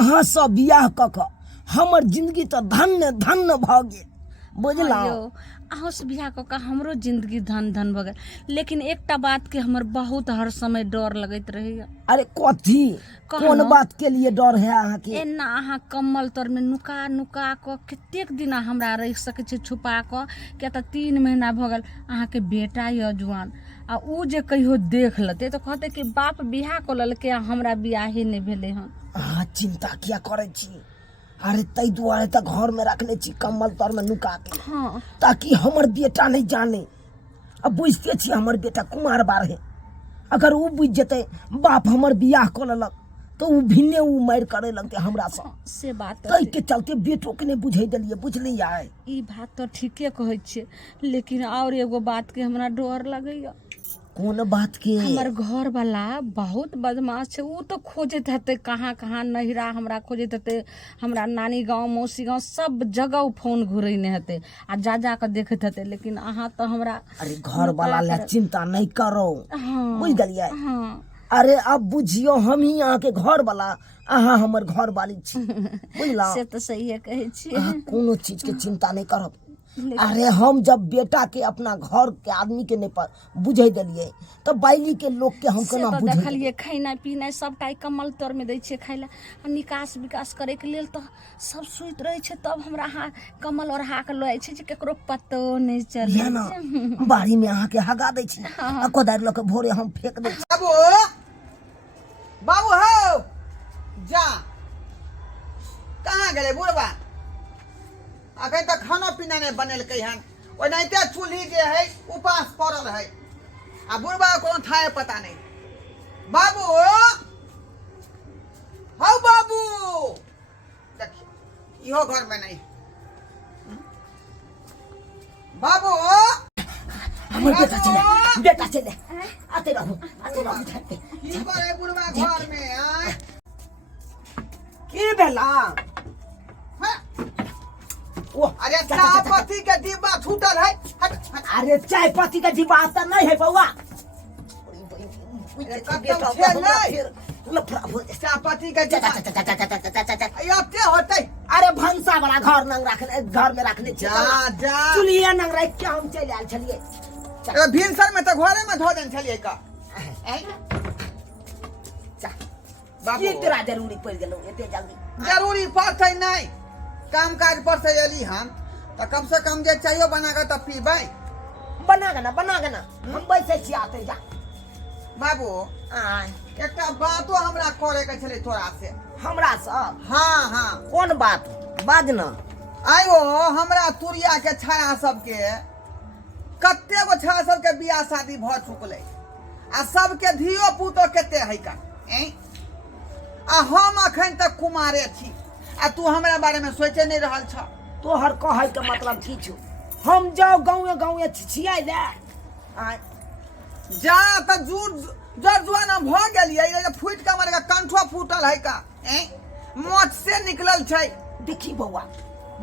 अहाँ सब बियाह क क हमर जिंदगी तो धन्य धन्य भ गेल बुझला। अहों से बियाह क हमरो जिंदगी धन धन भ गेल, लेकिन एकटा बात के हमर बहुत हर समय डर लगैत रहैया। अरे कथी कौन बात के लिए डर है अहाँ के? एना अहाँ कम्बल तर में नुका नुका क कतेक दिन हमरा रह सके छी छुपा क, किया त 3 महीना भ गेल अहाँ के बेटा य जुआन, आ उ जे कहियो देख लेते तो कहते कि बाप बियाह क ललके हमरा बियाहे नहीं भेले हन। अहाँ चिंता किया करे छी? अरे तई दुआरे तक घर में रखले छी कम्बल तर में नुका के, हाँ ताकि हमर बेटा नहीं जाने। अब बुझते छी हमर बेटा कुमार बार है, अगर वो बुझ जते बाप हमर बियाह कर ललक तो वो भिन्ने वो मार करे लगते हमरा से बात तई के चलते बेटो के नहीं बुझे दलिए बुझलिए। ई बात तो ठीके कहै छे, लेकिन और एगो बात के हमरा डर लगैया। कौन बात के? हमर घर वाला बहुत बदमाश छे, उ तो खोजत हते कहाँ कहाँ नहिरा हमरा खोजत हते, हमरा नानी गांव मौसी गांव सब जगह फोन घुरैने हते आ जा जा के देखत हते, लेकिन अहाँ तो हमरा। अरे घर वाला ले चिंता नहीं करो, बुझ गलिए। हाँ अरे अब बुझियो हम ही यहाँ के घर वाला, अहाँ हमर घर वाली छी बुझला। से तो सही है कहे छी, कोनो चीज के चिंता नहीं करब। अरे हम जब बेटा के अपना घर के आदमी के नहीं बुझे दिलिए तो बाइली के लोग के हम केना बुझे? देखलिए खैना पीना सबटा कम्बल तर में दै छे खाइला, निकास विकास करे के लेल तो सब सुइत रहे छे, तब हमरा कम्बल और हाक लय छे जे केकरो पतो नहीं चले ना। बाड़ी में अहाँ के हगा दै छी आ कोदारि ल के भोरे हम फेंक दै छी। बाबू बाबू हो जा, कहाँ गए बुढ़वा? अखन तक खाना पीना नहीं बनेलकै हन, ओनाहिते चूल्ही जे है उपास पड़ल है, आ बुढ़वा कोनो थाहे पता नहीं। बाबू हौ बाबू, देखिए इहो घर में नहीं। बाबू हमर बेटा चले, बेटा चले, आते रहू की करे बुढ़वा घर में? आय की भेला? अरे चाय पत्ती के डिब्बा छूटल है। अरे चाय पत्ती का डिब्बा तो नहीं है बउआ। चाय पत्ती के डिब्बा के होते? अरे भंसा वाला घर नंग रखले, घर में रखले छी। जा जा चुलिए नंग रख के हम चले आल छलिए। भिनसर में तो घरे में धो देन छलिए का। बाबू ये तेरा जरूरी पड़ गेलो एते जल्दी? जरूरी पड़ते नहीं, काम काज पर से एली हम तो कम से कम जे चाहिए बना के तो पीबे। बना के ना हम बैसे छी, आते जा। बाबू एकटा बातो हमरा करे के छले तोरा से। हमरा सब? हाँ हाँ। कौन बात बाज ना? आयो हमरा तुरिया के छाया सबके कते गो छाया सबके बियाह शादी भ चुकले, आ सबके धियो पुतो कते है का? आ हम अखन तक कुमारे छी, आ तू हमरा बारे में सोचे नहीं रहल छ। तोहर कहे के मतलब की छौ? हम जाओ गाँव छिछिया दे जा त जुआन भ गेलिए, फूट के हमर कंठो फूटल है का? मोच से निकलल छै। देखी बउआ,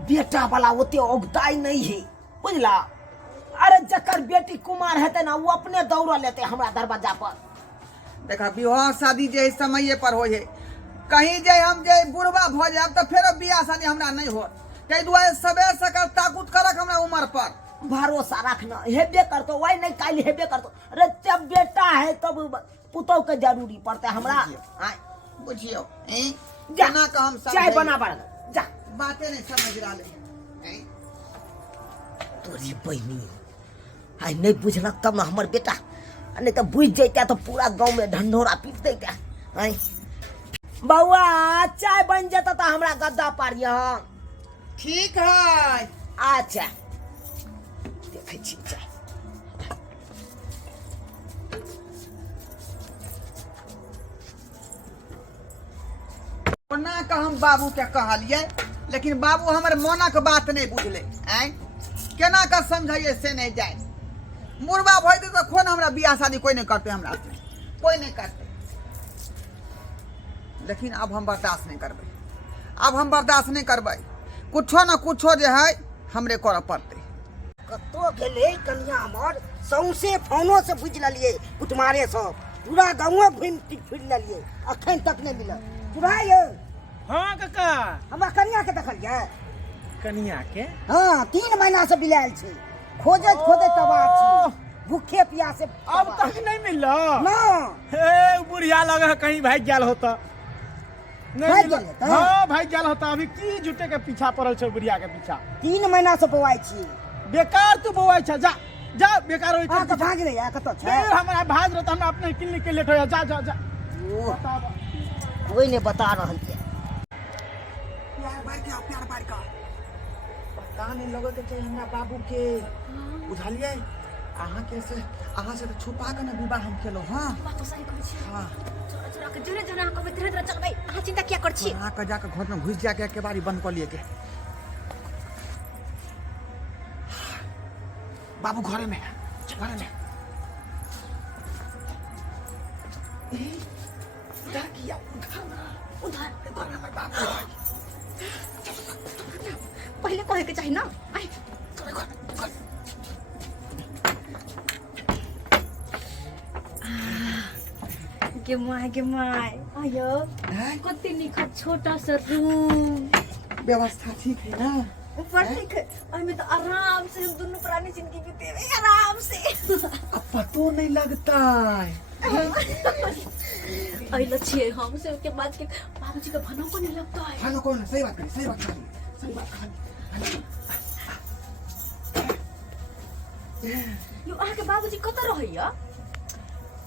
बेटा वाला ओते औगताई नहीं है बुझला। अरे जकर बेटी कुमार हेते ना वो अपने दौड़ लेते हमरा दरवाजा पर। देखा विवाह शादी जे समय पर हो है, कहीं जे हम जे बुढ़वा भ जाब तो फिर बियाह शादी हमरा नहीं हो, तै दुआरे सबे सकर ताकुत करक हमरा उम्र पर भरोसा रखना। हेबे करतो वही नहीं काल हेबे करतो। अरे जब बेटा है तब पुतौ के जरूरी पड़ता हमरा। बुझियो जाना का हम चाय बना पड़ जा। बातें नहीं समझ रहा। तोरी बहनी आई नहीं बुझलक तब ना हमर बेटा, नहीं तो बुझ जैता तो पूरा गांव में ढंढोरा पीट देता। बउआ चाय बन जाता तो हमरा गद्दा पारिया। ठीक है। अच्छा देखे छी चाय। मोना का हम बाबू के कहलिए, लेकिन बाबू हमर मोना के बात नहीं बुझले। केना का समझाइए से नहीं जाए। मुर्बा भइते तो खोन हमरा बियाह शादी कोई नहीं करते, हमरा से कोई नहीं करते। लेकिन अब हम बर्दाश्त नहीं करबे, अब हम बर्दाश्त नहीं करबे। कुछो न कुछो जे है हमरे करऽ पड़ते। कतो गेले कन्या हमर सौंसे फोनो से बुझ ललिए, कुटमारे सब पूरा गाँव घूम फिर ललिए, अखन तक नहीं मिलल। भाई हाँ हमरा कन्या के देखलियै कनिया के हाँ 3 महीना से बिलायल छै खोजत तबाह छी भूखे प्यासे अब तक नहीं मिललो ना हे बुढ़िया लगे है कहीं भाग गेल होता भाग गेल होता? हाँ भाग गेल होता अभी की जुटे के पीछा पड़ल छै बुढ़िया के पीछा 3 महीना से बौआइ छी बेकार तू बौआ छै जा जा बेकार होई हां छै त भाग रे या कत छै फिर हमरा भाग रहता हमरा अपने क्लिनिक के लेट हो जा जा जा कोई ने बता रहल छै प्यार बार का पता नहीं लगे के चाहिए हमरा बाबू के बुझलिए अहाँ से तो छुपा के ना विवाह हम केलो हां बात तो सही कहै छी हां छोरा के जरे जरे कहबै धीरे चलबै अहाँ चिंता किया कर छी अहाँ के जाके घर में घुस जाके के बारी बंद कर लिए के बाबू घरे में उधर किया उधर हमर बाबू पहले कहे के चाहिए ना आई के माय आयो कति निक छोटा सा रूम व्यवस्था ठीक है ना ऊपर ठीक में तो आराम से हम दोनों पुरानी जिंदगी बीते आराम से अब पतो नहीं लगता अइलो छिए हम से के बाद के बाबूजी का भनो को नहीं लगता है हेलो कौन सही बात करी यो आहा के बाबूजी कत रहैया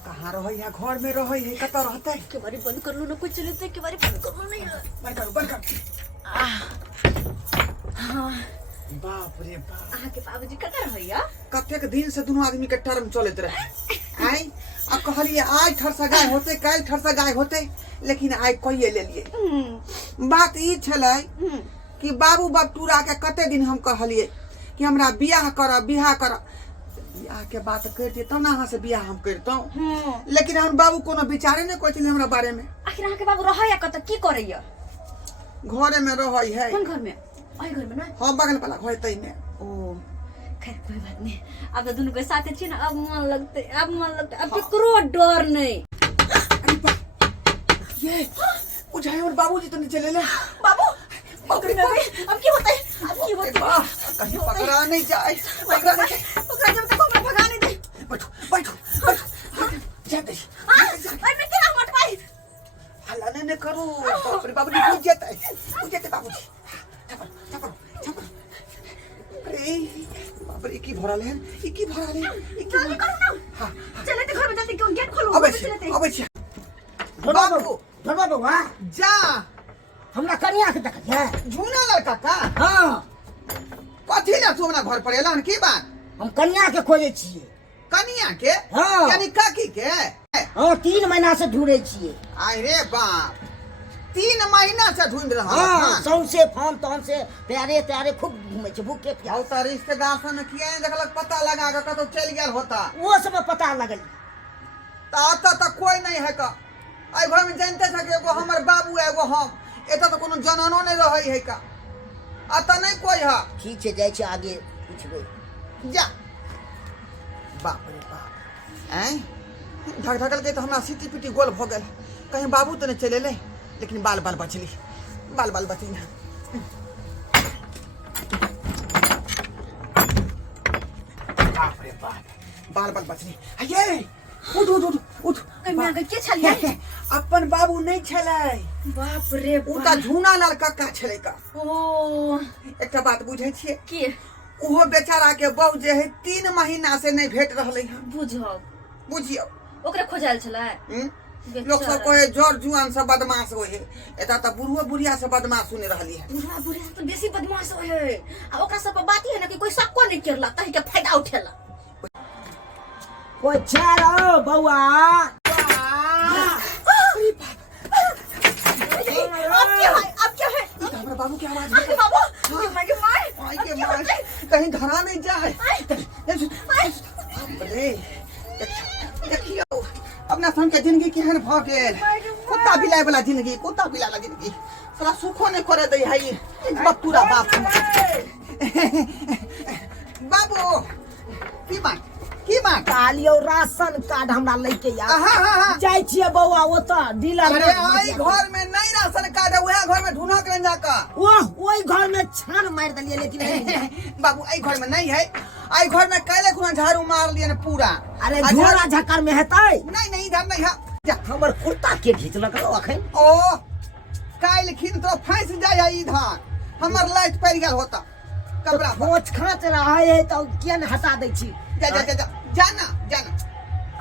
कहाँ रहो यहाँ घर में रहो है कता रहता है के बारी बंद कर लो ना कुछ चलते के बारी बंद कर लो नहीं बंद कर हां बाप रे बाप आहा के बाबूजी कत रहैया कतेक दिन से दोनों आदमी के टर्म चलत रहे आई अब कहलिए आज ठरसा गाय होते कल ठरसा गाय होते लेकिन आज कहिए ले लिए बात ई छलै कि बाबू बटूरा के कते दिन हम कहलिए कि हमरा बियाह कर बियाह के बात करते तब ना अहाँ से बियाह हम करतौ लेकिन हम बाबू कोनो विचारे नहीं कोई हमरा बारे में आखिर आहा के बाबू रहैया कत की करैया घरे में रहै है कौन घर में आई घर में ना हां बगल वाला घर तई में ओ खैर कोई बात नहीं अब तो दोनों के साथ छी ना अब मन लगते अब केकरो डर नहीं ये बुझाए और बाबूजी तो नहीं चले ले बाबू अब क्या होता है कहीं पकड़ा नहीं जाए पकड़ा जब तक हमें भगा नहीं दे बैठो जाते अरे मैं क्या मत पाई हल्ला नहीं करो बाबूजी पूछ जाते बाबूजी चपल अरे बाप रे की भरा ले जल्दी करो ना हां चले तो घर में जल्दी क्यों गेट खोलो अबे बाबू बबुआ जा हमरा कन्या के देखलियै झूना लड़का का हां कथी ना तू हमरा घर पर एलन की बात हम कन्या के खोजे छियै कनिया के हाँ। यानी काकी के हां 3 महीना से ढूंढे छियै अरे बाप 3 महीना से ढूंढ रहा हां सौंसे फान तौन से प्यारे खूब घूमे छै भूखे प्यास और तार रिश्तेदार सन किया नहीं देखलक पता लगा के कतो चल गेल होता वो सब पता लगल आता तक कोई नहीं है का आई घर में जानते छ कि एगो हमर बाबू एगो हम एता तो कोनो जननो नहीं रहै है का आता नहीं कोई है ठीक छै जाय छै आगे पूछबै जा बाप रे बाप हैं ढकल के तो हमरा सीटी पीटी गोल भ गेल कहीं बाबू तो नहीं चले ले लेकिन बाल बचली बाल बची ना बाप रे बाप बाल बचली ये उठ कन्या के छलिए अपन बाबू नहीं छलै बाप रे उ त झूना लड़का का छलै का ओ एकटा बात बुझै छियै के उहो बेचारा के बहू जे है 3 महीना से नहीं भेट रहलै है बुझियो ओकरे खोजाल छलै लोग सब कहे जड़ जुआन सब बदमाश होय है एता त बुढ़वा बुढ़िया से बदमाश सुने रहली है बुढ़वा बुढ़िया से तो बेसी बदमाश होय है आ ओकरा सब बात है ना कि कोई शक्को नहीं करला तही के फायदा उठेला पोछारो बौआ अब क्या है हमरा बाबू के आवाज है बाबू के मार भाई के मार कहीं धरा नहीं जाए अरे देखियो अपना सन के जिंदगी केहन भ गेल कुत्ता बिलाय वाला जिंदगी साला सुखो नहीं करे दे है बाप पूरा बाप बाबू की बात कालियो राशन कार्ड हमरा लेके या हां जाय छियै बौआ ओता डीलर अरे आई घर में नहीं राशन कार्ड है वह घर में ढूंढा के छान जाकर ओई घर में छान मार दिलिए लेकिन बाबू आई घर में नहीं है, आई घर में कैले खुना झाड़ू मार लिए ना पूरा। अरे झोरा झकर में हेतै नहीं इधर नहीं है। जा हमर कुर्ता के घिचलक अखन ओ काल खिन तो फंस जाय है इधर, हमर लाइट पड़ गेल होता कपड़ा पर। खोच खाच रहा है तो किया न हटा दै छी। जा जा जा जाना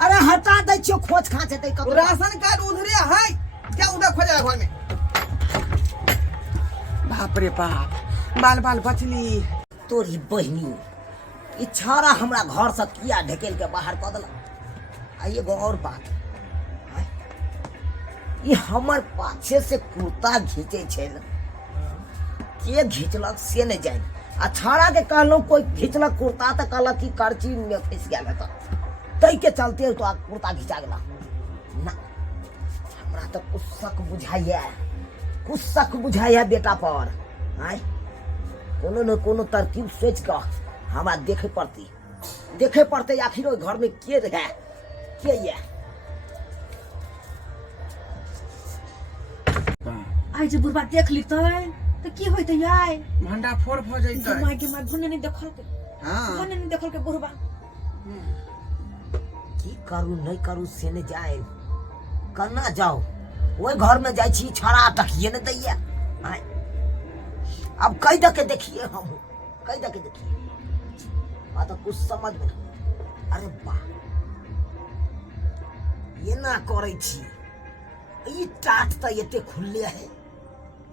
अरे हटा दै छियो, खोच खाच हेतै कब। राशन कार्ड उधरे है, क्या उधर खोजे घर में। बाप रे बाप, बाल बचली। तोरी बहिनी ई छारा हमरा घर से किया ढकेल के बाहर क देलक। आ एगो और बात, ई हमर पाछे से कुर्ता घीचे छै न, के घिचलक से नहीं जाने। आ छाड़ा के कहलो कोई घिचलक कुर्ता तो कहलक कि करची में फंस गया है, तै के चलते तो कुर्ता घिचा गेला ना। हमरा तो कुछ शक बुझाइए बेटा पर। आय कोनो न कोनो तरकीब सोच के हमरा देखे पड़ते आखिर ओइ घर में के रहे के ये। आई जे बुढ़बा देख ली तो की होइते याय भंडा फोड़ भ जइतै। माय के माय भने नहीं देखल के, हां भने नहीं देखल के बुढ़बा। की करू नहीं करू से नहीं जाए, करना जाओ ओइ घर में जाय छी छड़ा टकिए न दैया। आय अब कई दके देखिए, हम कई दके देखिए आ तो कुछ समझ में। अरे बा ये ना करे छी, ई टाट त एते खुलले है,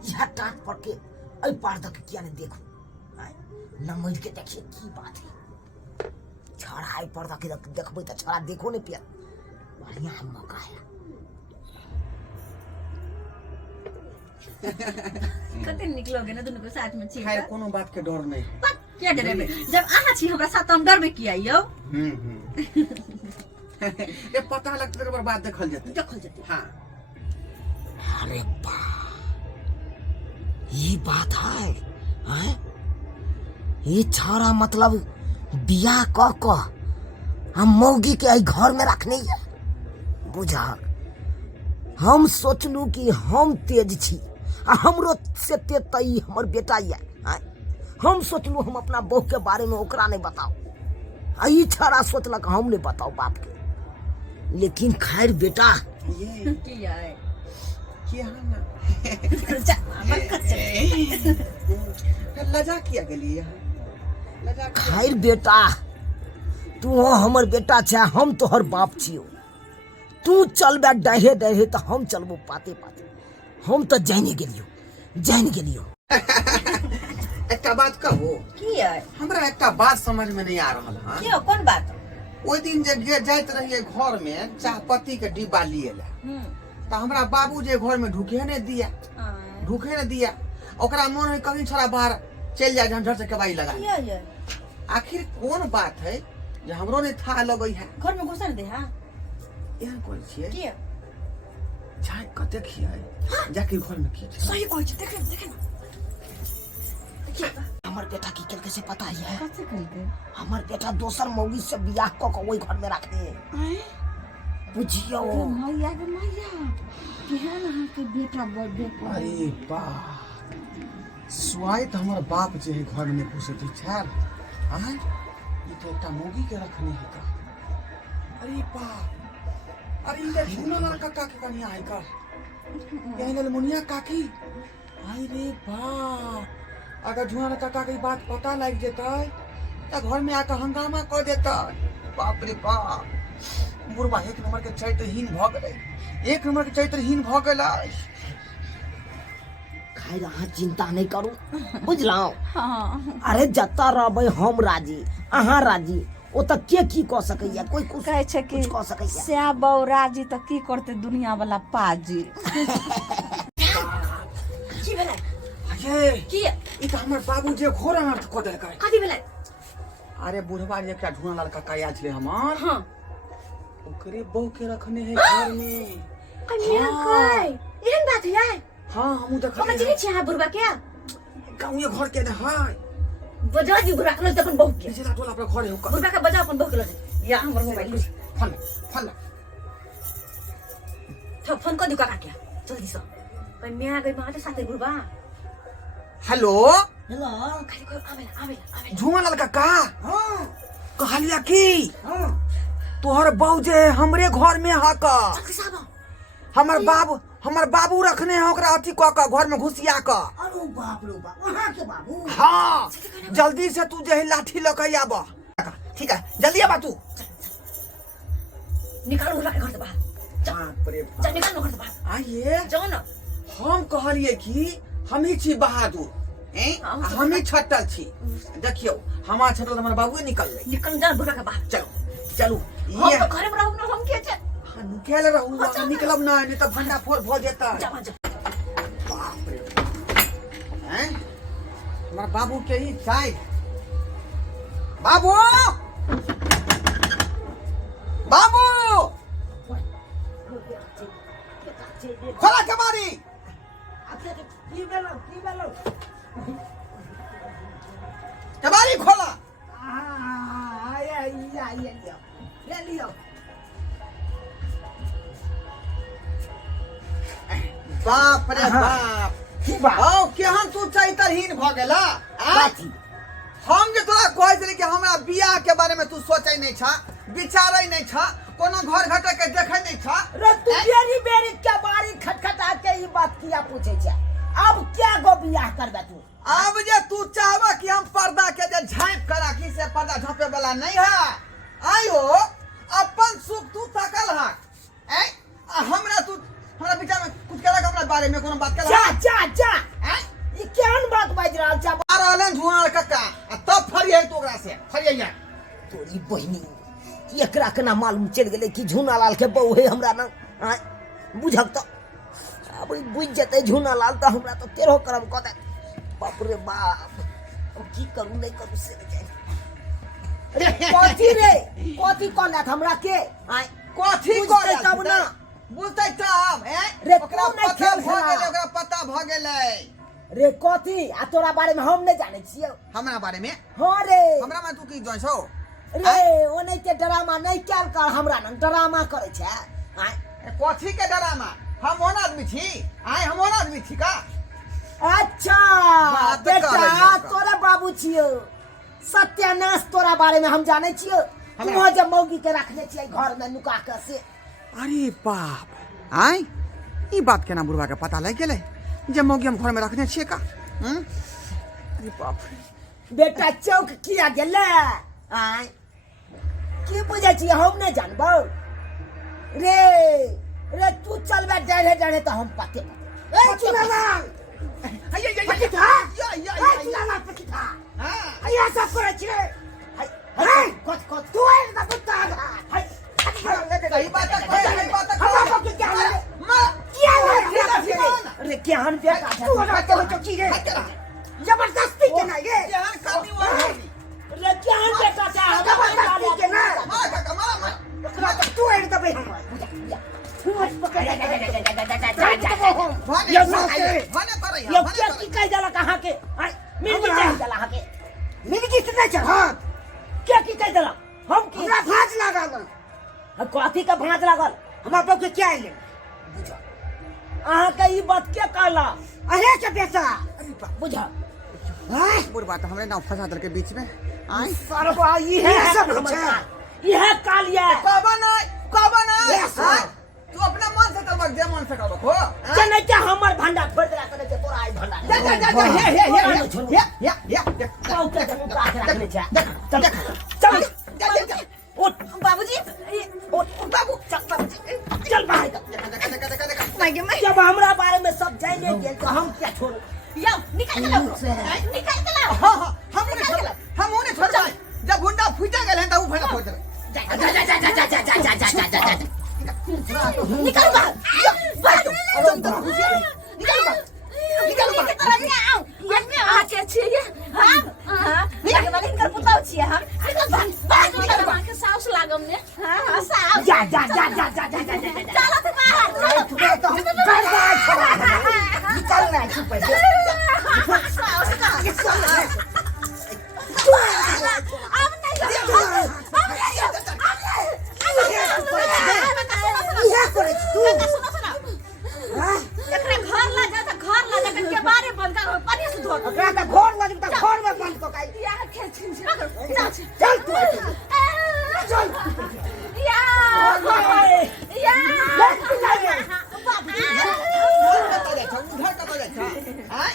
यह टाट पर के ऐ पार तक किया ने देखो। आय नमल के देखिए की बात है। छड़ा आई पर तक देखबै त छड़ा देखो ने पिया, बढ़िया मौका है। कते निकलोगे ना दोनों के साथ में छी। खैर कोनो बात के डर नहीं। क्या डरेबे, जब आहा छी हमरा साथ हम डरबे किया यो। ये पता लगते एक बार बात देखल जते। हां अरे बा ये बात है, हैं? ये छाड़ा मतलब बियाह क हम मौगी के आई घर में रखने है। बुझा हम सोचलू कि हम तेज छी आ हमरो से तेज तई हमर बेटा ये। हम सोचलू हम अपना बहू के बारे में ओकरा नहीं बताओ, आ ई छाड़ा सोचलक हम नहीं बताओ बाप के। लेकिन खैर बेटा ये किया है किया ना लजा किया गेली लजा। खैर बेटा तू हो हमर बेटा छे, हम तोहर बाप छियो। तू चलबे डहे डहे तो हम चलबो पाते पाते। हम तो जाने गेलियो। एकटा बात कहो, की है हमरा एकटा बात समझ में नहीं आ रहल हां। की कौन बात? ओइ दिन जे जाइत रहिए घर में चाहपत्ती के डिब्बा लिए ला, तो हमरा बाबू जे घर में ढुके ने दिया। ओकरा मन है कहीं छोड़ा बाहर चल जाए, झंझट से कबाई लगा। आखिर कौन बात है जे हमरो ने था लगई है। घर में घुसन दे। हां एहन कोन छिए की चाहे कते खियाए जाके घर में की सही कहै छी। देखे हमर बेटा की केलके से पता है। कैसे करके हमर बेटा दोसर मौगी से बियाह क के ओइ घर में रखने है। बुझियो मैया केहन अहाँ के बेटा बर्थडे पर। अरे वाह, स्वाइट हमर बाप जे घर में घुसती छल। हां ई तो एकटा मौगी के रखने है का। अरे बाप, अरे इधर झूना लाल काका के कन्या है का, यही ललमुनिया काकी। अरे बाप, अगर झूना लाल काका की बात पता लग जेतै तो घर में आकर हंगामा कर देता। बाप रे बाप, बुढ़बा एक नंबर के चरित्रहीन भ गेलै। खैर अहाँ चिंता नहीं करू, बुझलौ। हाँ अरे जत्ता रहबै हम राजी, अहाँ राजी, ओ तक के की कह सकैया। कोई कुछ कहे छै कि कुछ कह सकैया। स्या बौराजी तो की करते दुनिया वाला पाजी। की भेलै ये की ई तो हमर बाबू जे घोर अनर्थ क देलकै। कथी भेलै? अरे बुढ़वा जे एकटा झूना लाल काका आयल छलै हमर, हां ओकरे बहू के रखने है घर में। कन्या कई एहन बात है? हां हमहु ओकरा देखलिए। चिन्है छी अहाँ बुढ़बा के? गाँव घर के है बजा दी बुढ़बा के अपन बहू के। पिछला टोला पर घर है ओकर। बुढ़बा के बजा अपन बहू के। या हमर मोबाइल फल फोन कर दियो काका के जल्दी से। कन्या गई माते साथे बुढ़बा हेलो हेलो खाली कोई आवेला आवेला आवेला झुमा लाल काका हाँ कहलिया की हाँ तोहर बाबू जे हमरे घर में हा का साहब हमर बाबू रखने हैं ओकरा अथी कऽ के घर में घुसिया के। अरे बाप रे बाप वहाँ के बाबू हाँ जल्दी से तू जे लाठी लेके आब। ठीक है जल्दी आबा तू। निकालो उला के घर से बाहर बाप रे जा निकालो घर से बाहर आइए जाओ ना हम कहलिए कि हमी छी बहादुर हम ही छटल छी। देखियो हमार छटल हमर बाबू निकल निकल जा बुढ़ा के बाहर चलो चलो हम ये तो घरे में रहू ना हम के छे निकल रहू निकलब ना नहीं तो भंडा फोड़ भ जेता। जा जा बाप रे हैं हमार बाबू के ही चाय बाबू बाबू खोला कमारी कमारी खोला। बाप रे बाप औ केहन तू चैतरहीन भ गेला। हम जे तोरा कहै छली कि हमरा बियाह के बारे में तू सोचै नै छ विचारै नै छ कोनो घर घटे के देखै नै छ रे तू बेरी बेरी के बारी खटखटा के ई बात किया पूछे छे। अब क्या गो बियाह करबे तू? अब जे तू चाहबा कि हम पर्दा के जे झाँप के राखी से पर्दा झाँपे वाला नहीं है। आयो अपन सुख तू थकल है हमरा तू हमरा बीचा में कुछ केलक हमरा बारे में कोनो बात केलक जा जा जा ई केहन बात बाज रहल छ? आ रहलन धुआं कक्का तब फरियै तो ओकरा से फरियै तोरी बहिनी एकरा केना मालूम चल गेले कि झूनालाल के बहू है हमरा न बुझक तो अब बुझ जते झूनालाल तो हमरा तो तेरो करम क दे। बाप रे बाप अब की करू नहीं करू से रे कथी कहलत हमरा के कथी बुझतै तब ना बुझतै तब रे ओकरा तू नहीं पता खेल भ खेला। गेलै ओकरा पता भ गेलै रे कथी आ तोरा बारे में हम नहीं जाने छियो। हमरा बारे में हाँ रे हमरा में तू की जानै छौ रे ओनैते ड्रामा नहीं कैल कर हमरा न ड्रामा करे छे। कथी के डरामा हम ओन आदमी छी हम ओन आदमी छी का। अच्छा बात बेटा करे है का। तोरा बाबू छियो सत्यानाश तोरा बारे में हम जाने छियो। तू हमरा- जब मौगी के रखने छियै घर में नुका के से अरे बाप ई बात केना बुढ़वा के पता लग गेलै जे मौगी हम घर में रखने छियै का। अरे बाप रे बेटा चौक किया गेले की बुझे छियै हम नहीं जानबो रे रे तू चलबे डरे डरे तो हम पते ए चुनालाल या सब करे छियै कत तू एक कुत्ता सही बात है सही बात है हम आपको क्या अरे क्या हन बेटा तू लगाते हो तो की रे जबरदस्ती के ना ये यार कानी वाली रे क्या हन बेटा जबरदस्ती के ना मार का मार तू एक दबे हम ये क्या की कह जाला कहां के मिर्गी कह जाला कहां के मिर्गी कितने चढ़ा क्या की कह जाला हम की हमरा भांज लागल कथी का भांज लागल हमरा बाप के क्या आइले बुझा अहाँ के ई बात के कहला अरे के बेटा बुझा बुढ़वा तो हमरे नाव फंसा दल के बीच में सरवा ई है सब यह कालिया कबा नहीं तू अपने मन से करबक जे मन से करबक हो चने के हमर भंडा फोड़ देला करे के तोरा आई भंडा जा हे काउ के मुका के रखले छ चल चल उठ बाबूजी उठ बाबू चल बाबूजी चल बाहर देखा जब हमरा बारे में सब जाने गेल तो हम क्या छोड़ या निकाल के लाओ निकाल के लाओ हां हम उन्हें छोड़ जब गुंडा फूटा गेल है त उ भला फोड़ दे निकाल बाहर जा जा जा जा जा जा निकल ना चुप घर ला जा घर ला जा के बारे ओकरा के घोर लग त घोर में बंद क काई या खेल छिन चल तू चल या उधर कत जाइ छ आय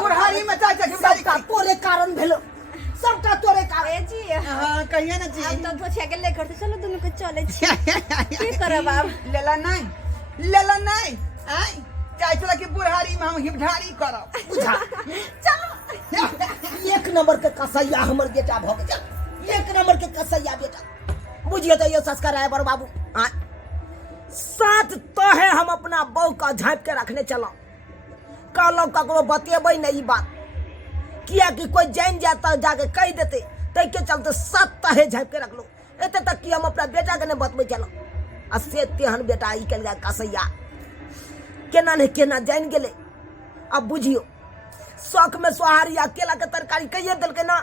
बुढ़ारी में चाचा के गाड़ी सबका तोरे कारण भेलो सबका तोरे कारण ए जी हां कहिए ना जी अब तो पोछा के लेकर तो चलो दोनों को चले छी की करब अब लेला नहीं आय चाचा की बुढ़ारी में हम हिमढारी करब बुझा चलो एक नंबर के कसैया हमर बेटा भ गेल एक नंबर के कसैया बेटा बुझिए तो ये संस्कार है बड़ बाबू आ साथ तो है हम अपना बहू का झाँप के रखने चलो कहलो ककरो बतेबै नहीं ई बात किया कि कोई जान जाता जाके कह देते तै के चलते सब तहे झाँप के रख लो एते तक कि हम अपना बेटा के नहीं बतबै चलो आ से तेहन बेटा ई के कसैया केना नहीं केना जान गेले अब बुझियो शौक में सोहारी अकेला के तरकारी कहिए दिल के ना